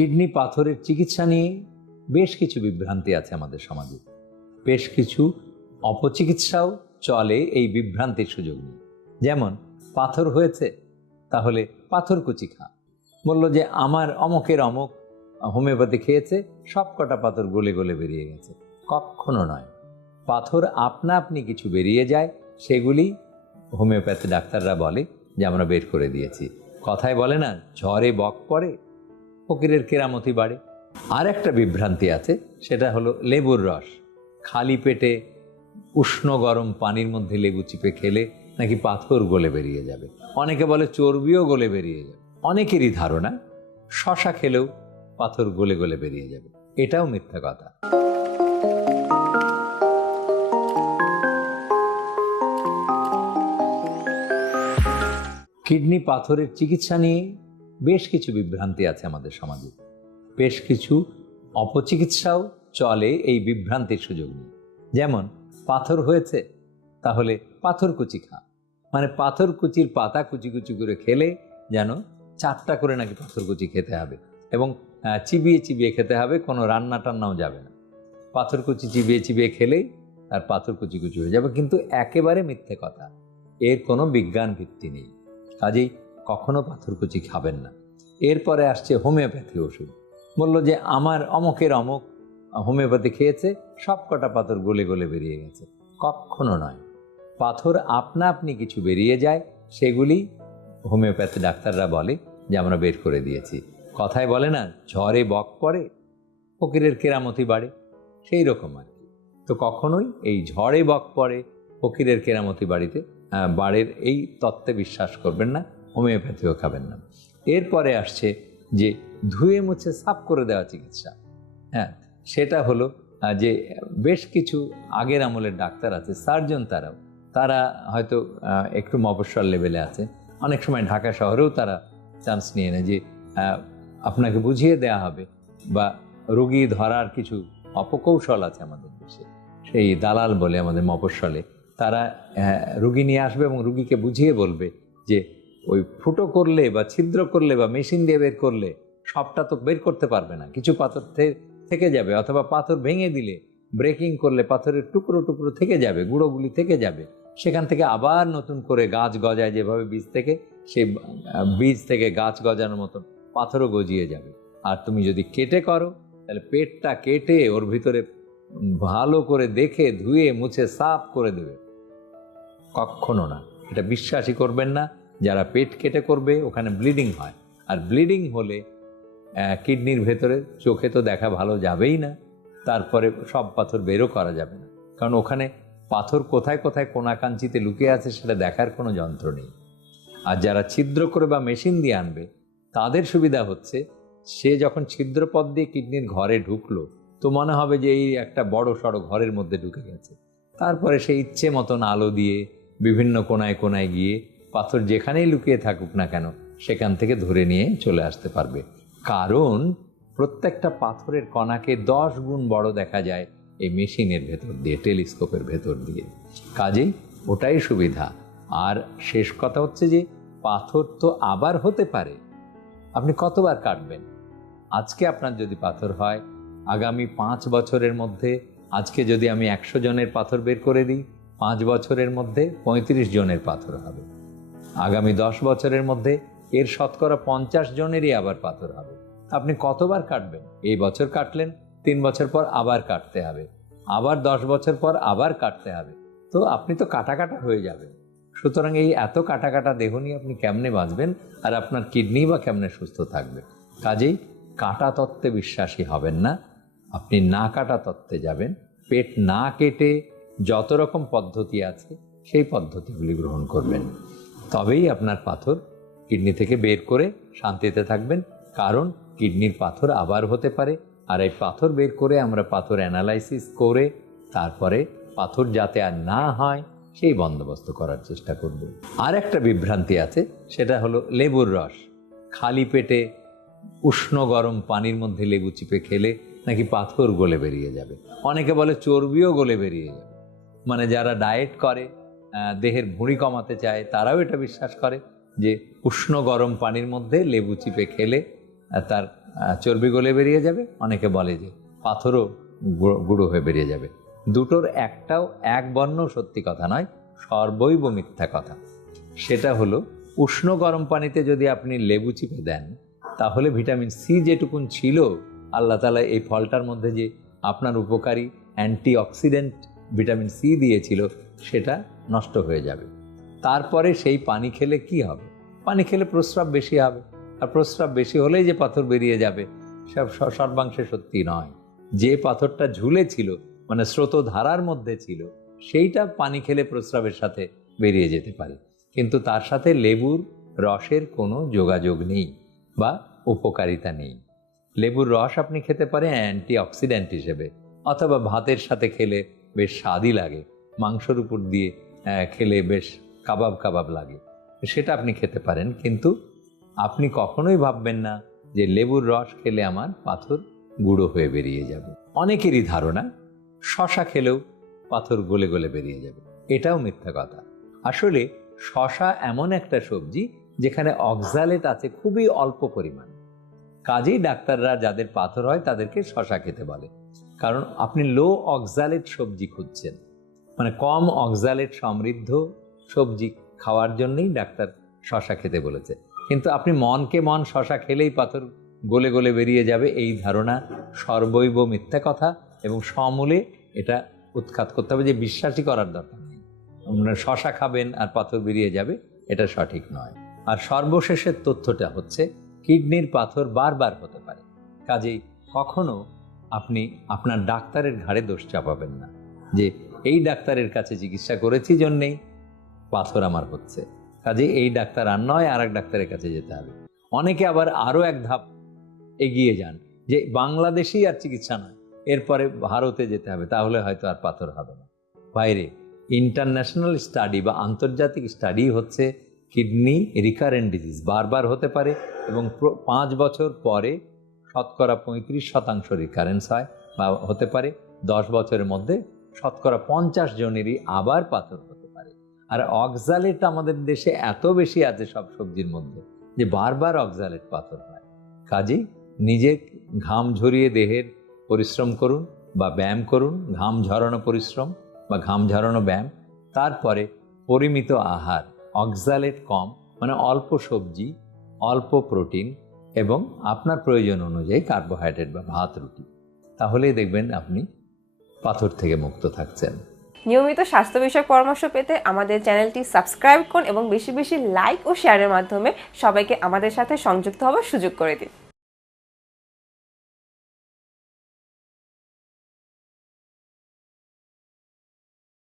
Kidney পাথরের চিকিৎসা নিয়ে বেশ কিছু বিভ্রান্তি আছে আমাদের সমাজে। বেশ কিছু অপচিকিৎসাও চলে এই বিভ্রান্তির সুযোগ নিয়ে। যেমন পাথর হয়েছে, তাহলে পাথরকুচি খা। বলল যে আমার অমকের অমক হোমিওপ্যাথি খেয়েছে, সব কটা পাথর গলে গলে বেরিয়ে গেছে। কখনো নয়। পাথর আপনা আপনি কিছু বেরিয়ে যায়, সেগুলি হোমিওপ্যাথি ডাক্তাররা বলে যে আমরা বের করে দিয়েছি। কথায় বলে না, ঝড়ে বক পড়ে, ফকিরের কেরামতি বাড়ে। আর একটা বিভ্রান্তি আছে, সেটা হলো লেবুর রস খালি পেটে উষ্ণ গরম পানির মধ্যে লেবু চিপে খেলে নাকি পাথর গলে বেরিয়ে যাবে। অনেকে বলে চর্বিও গলে বেরিয়ে যাবে। অনেকেরই ধারণা শশা খেলেও পাথর গলে গলে বেরিয়ে যাবে। এটাও মিথ্যা কথা। কিডনি পাথরের চিকিৎসা নিয়ে বেশ কিছু বিভ্রান্তি আছে আমাদের সমাজে। বেশ কিছু অপচিকিৎসাও চলে এই বিভ্রান্তির সুযোগ নিয়ে। যেমন পাথর হয়েছে, তাহলে পাথরকুচি খা। মানে পাথরকুচির পাতা কুচি কুচি করে খেলে যেন 4টা করে নাকি পাথরকুচি খেতে হবে, এবং চিবিয়ে চিবিয়ে খেতে হবে, কোনো রান্না টান্নাও যাবে না। পাথরকুচি চিবিয়ে চিবিয়ে খেলেই তার পাথর কুচি কুচি হয়ে যাবে। কিন্তু একেবারে মিথ্যে কথা, এর কোনো বিজ্ঞান ভিত্তি নেই। কাজেই কখনো পাথরকুচি খাবেন না। এরপরে আসছে হোমিওপ্যাথি ওষুধ। বলল যে আমার অমকের অমক হোমিওপ্যাথি খেয়েছে, সব কটা পাথর গলে গলে বেরিয়ে গেছে। কখনো নয়। পাথর আপনা আপনি কিছু বেরিয়ে যায়, সেগুলি হোমিওপ্যাথি ডাক্তাররা বলে যে আমরা বের করে দিয়েছি। কথায় বলে না, ঝড়ে বক পড়ে, ফকিরের কেরামতি বাড়ে, সেই রকম আর কি। তো কখনোই এই ঝড়ে বক পড়ে, ফকিরের কেরামতি বাড়ের এই তত্ত্বে বিশ্বাস করবেন না, হোমিওপ্যাথিও খাবেন না। এরপরে আসছে যে ধুয়ে মুছে সাফ করে দেওয়া চিকিৎসা। হ্যাঁ, সেটা হলো যে বেশ কিছু আগের আমলের ডাক্তার আছে, সার্জন, তারা হয়তো একটু মফস্বল লেভেলে আছে। অনেক সময় ঢাকা শহরেও তারা চান্স নিয়ে নেয় যে আপনাকে বুঝিয়ে দেয়া হবে, বা রোগী ধরার কিছু অপকৌশল আছে আমাদের দেশে, সেই দালাল বলে আমাদের মফস্বলে। তারা রুগী নিয়ে আসবে এবং রুগীকে বুঝিয়ে বলবে যে ওই ফুটো করলে বা ছিদ্র করলে বা মেশিন দিয়ে বের করলে সবটা তো বের করতে পারবে না, কিছু পাথর থেকে যাবে, অথবা পাথর ভেঙে দিলে ব্রেকিং করলে পাথরের টুকরো টুকরো থেকে যাবে, গুঁড়োগুলি থেকে যাবে। সেখান থেকে আবার নতুন করে গাছ গজায় যেভাবে বীজ থেকে, সেই বীজ থেকে গাছ গজানোর মতন পাথরও গজিয়ে যাবে। আর তুমি যদি কেটে করো, তাহলে পেটটা কেটে ওর ভিতরে ভালো করে দেখে ধুয়ে মুছে সাফ করে দেবে। কখনো না, এটা বিশ্বাসই করবেন না। যারা পেট কেটে করবে, ওখানে ব্লিডিং হয়, আর ব্লিডিং হলে কিডনির ভেতরে চোখে তো দেখা ভালো যাবেই না, তারপরে সব পাথর বেরও করা যাবে না, কারণ ওখানে পাথর কোথায় কোথায় কোনাকাঞ্চিতে লুকিয়ে আছে সেটা দেখার কোনো যন্ত্র নেই। আর যারা ছিদ্র করে বা মেশিন দিয়ে আনবে, তাদের সুবিধা হচ্ছে, সে যখন ছিদ্রপথ দিয়ে কিডনির ঘরে ঢুকলো, তো মনে হবে যে এই একটা বড় সড়ো ঘরের মধ্যে ঢুকে গেছে। তারপরে সে ইচ্ছে মতন আলো দিয়ে বিভিন্ন কোনায় কোনায় গিয়ে পাথর যেখানেই লুকিয়ে থাকুক না কেন, সেখান থেকে ধরে নিয়ে চলে আসতে পারবে। কারণ প্রত্যেকটা পাথরের কণাকে 10 গুণ বড় দেখা যায় এই মেশিনের ভেতর দিয়ে, টেলিস্কোপের ভেতর দিয়ে। কাজেই ওটাই সুবিধা। আর শেষ কথা হচ্ছে যে পাথর তো আবার হতে পারে, আপনি কতবার কাটবেন? আজকে আপনার যদি পাথর হয়, আগামী 5 বছরের মধ্যে, আজকে যদি আমি 100 জনের পাথর বের করে দিই, 5 বছরের মধ্যে 35 জনের পাথর হবে। আগামী 10 বছরের মধ্যে এর শতকরা 50 জনেরই আবার পাথর হবে। আপনি কতবার কাটবেন? এই বছর কাটলেন, 3 বছর পর আবার কাটতে হবে, আবার 10 বছর পর আবার কাটতে হবে। তো আপনি তো কাটা কাটা হয়ে যাবেন। সুতরাং এই এত কাটা কাটা দেহ নিয়ে আপনি কেমনে বাঁচবেন, আর আপনার কিডনি বা কেমনে সুস্থ থাকবে? কাজেই কাটা তত্ত্বে বিশ্বাসী হবেন না, আপনি না কাটা তত্ত্বে যাবেন। পেট না কেটে যত রকম পদ্ধতি আছে, সেই পদ্ধতিগুলি গ্রহণ করবেন। তবেই আপনার পাথর কিডনি থেকে বের করে শান্তিতে থাকবেন। কারণ কিডনির পাথর আবার হতে পারে, আর এই পাথর বের করে আমরা পাথর অ্যানালাইসিস করে তারপরে পাথর যাতে আর না হয় সেই বন্দোবস্ত করার চেষ্টা করব। আর একটা বিভ্রান্তি আছে, সেটা হলো লেবুর রস খালি পেটে উষ্ণ গরম পানির মধ্যে লেবু চিপে খেলে নাকি পাথর গলে বেরিয়ে যাবে। অনেকে বলে চর্বিও গলে বেরিয়ে যাবে। মানে যারা ডায়েট করে, দেহের ভুঁড়ি কমাতে চায়, তারাও এটা বিশ্বাস করে যে উষ্ণ গরম পানির মধ্যে লেবু চিপে খেলে তার চর্বি গলে বেরিয়ে যাবে, অনেকে বলে যে পাথরও গুঁড়ো হয়ে বেরিয়ে যাবে। দুটোর একটাও এক বর্ণ সত্যি কথা নয়, সর্বৈব মিথ্যা কথা। সেটা হলো উষ্ণ গরম পানিতে যদি আপনি লেবু চিপে দেন, তাহলে ভিটামিন সি যেটুকুন ছিল আল্লাহ তাআলা এই ফলটার মধ্যে যে আপনার উপকারী অ্যান্টিঅক্সিডেন্ট ভিটামিন সি দিয়েছিল সেটা নষ্ট হয়ে যাবে। তারপরে সেই পানি খেলে কি হবে? পানি খেলে প্রস্রাব বেশি হবে, আর প্রস্রাব বেশি হলেই যে পাথর বেরিয়ে যাবে সব সর্বাংশে সত্যি নয়। যে পাথরটা ঝুলে ছিল, মানে স্রোতধারার মধ্যে ছিল, সেইটা পানি খেলে প্রস্রাবের সাথে বেরিয়ে যেতে পারে, কিন্তু তার সাথে লেবুর রসের কোনো যোগাযোগ নেই বা উপকারিতা নেই। লেবুর রস আপনি খেতে পারেন অ্যান্টিঅক্সিডেন্ট হিসেবে, অথবা ভাতের সাথে খেলে বেশ স্বাদই লাগে, মাংসর উপর দিয়ে খেলে বেশ কাবাব কাবাব লাগে, সেটা আপনি খেতে পারেন। কিন্তু আপনি কখনোই ভাববেন না যে লেবুর রস খেলে আমার পাথর গুঁড়ো হয়ে বেরিয়ে যাবে। অনেকেরই ধারণা শশা খেলেও পাথর গলে গলে বেরিয়ে যাবে, এটাও মিথ্যা কথা। আসলে শশা এমন একটা সবজি যেখানে অক্সালেট আছে খুবই অল্প পরিমাণ, কাজেই ডাক্তাররা যাদের পাথর হয় তাদেরকে শশা খেতে বলে, কারণ আপনি লো অক্সালেট সবজি খুঁজছেন, মানে কম অক্সালেট সমৃদ্ধ সবজি খাওয়ার জন্যই ডাক্তার শশা খেতে বলেছে। কিন্তু আপনি মনকে মন শশা খেলেই পাথর গলে গলে বেরিয়ে যাবে, এই ধারণা সর্বৈব মিথ্যা কথা, এবং সমূলে এটা উৎখাত করতে হবে, যে বিশ্বাসই করার দরকার নেই শশা খাবেন আর পাথর বেরিয়ে যাবে, এটা সঠিক নয়। আর সর্বশেষের তথ্যটা হচ্ছে কিডনির পাথর বারবার হতে পারে, কাজেই কখনো আপনি আপনার ডাক্তারের ঘাড়ে দোষ চাপাবেন না যে এই ডাক্তারের কাছে চিকিৎসা করেছি জন্যেই পাথর আমার হচ্ছে, কাজেই এই ডাক্তার আর নয়, আর এক ডাক্তারের কাছে যেতে হবে। অনেকে আবার আরও এক ধাপ এগিয়ে যান যে বাংলাদেশেই আর চিকিৎসা নয়, এরপরে ভারতে যেতে হবে, তাহলে হয়তো আর পাথর হবে না। বাইরে ইন্টারন্যাশনাল স্টাডি বা আন্তর্জাতিক স্টাডি হচ্ছে কিডনি রিকারেন্ট ডিজিজ বারবার হতে পারে, এবং 5 বছর পরে শতকরা 35% রিকারেন্স হয় বা হতে পারে, 10 বছরের মধ্যে শতকরা 50 জনেরই আবার পাথর হতে পারে। আর অক্সালেট আমাদের দেশে এত বেশি আছে সব সবজির মধ্যে যে বারবার অক্সালেট পাথর হয়। কাজেই নিজে ঘাম ঝরিয়ে দেহের পরিশ্রম করুন বা ব্যায়াম করুন, ঘাম ঝরানো পরিশ্রম বা ঘাম ঝরানো ব্যায়াম, তারপরে পরিমিত আহার, অক্সালেট কম, মানে অল্প সবজি, অল্প প্রোটিন এবং আপনার প্রয়োজন অনুযায়ী কার্বোহাইড্রেট বা ভাত রুটি, তাহলেই দেখবেন আপনি পাথর থেকে মুক্ত থাকছেন। নিয়মিত স্বাস্থ্য বিষয়ক পরামর্শ পেতে আমাদের চ্যানেলটি সাবস্ক্রাইব করুন এবং বেশি বেশি লাইক ও শেয়ারের মাধ্যমে সবাইকে আমাদের সাথে সংযুক্ত হওয়ার সুযোগ করে দিন।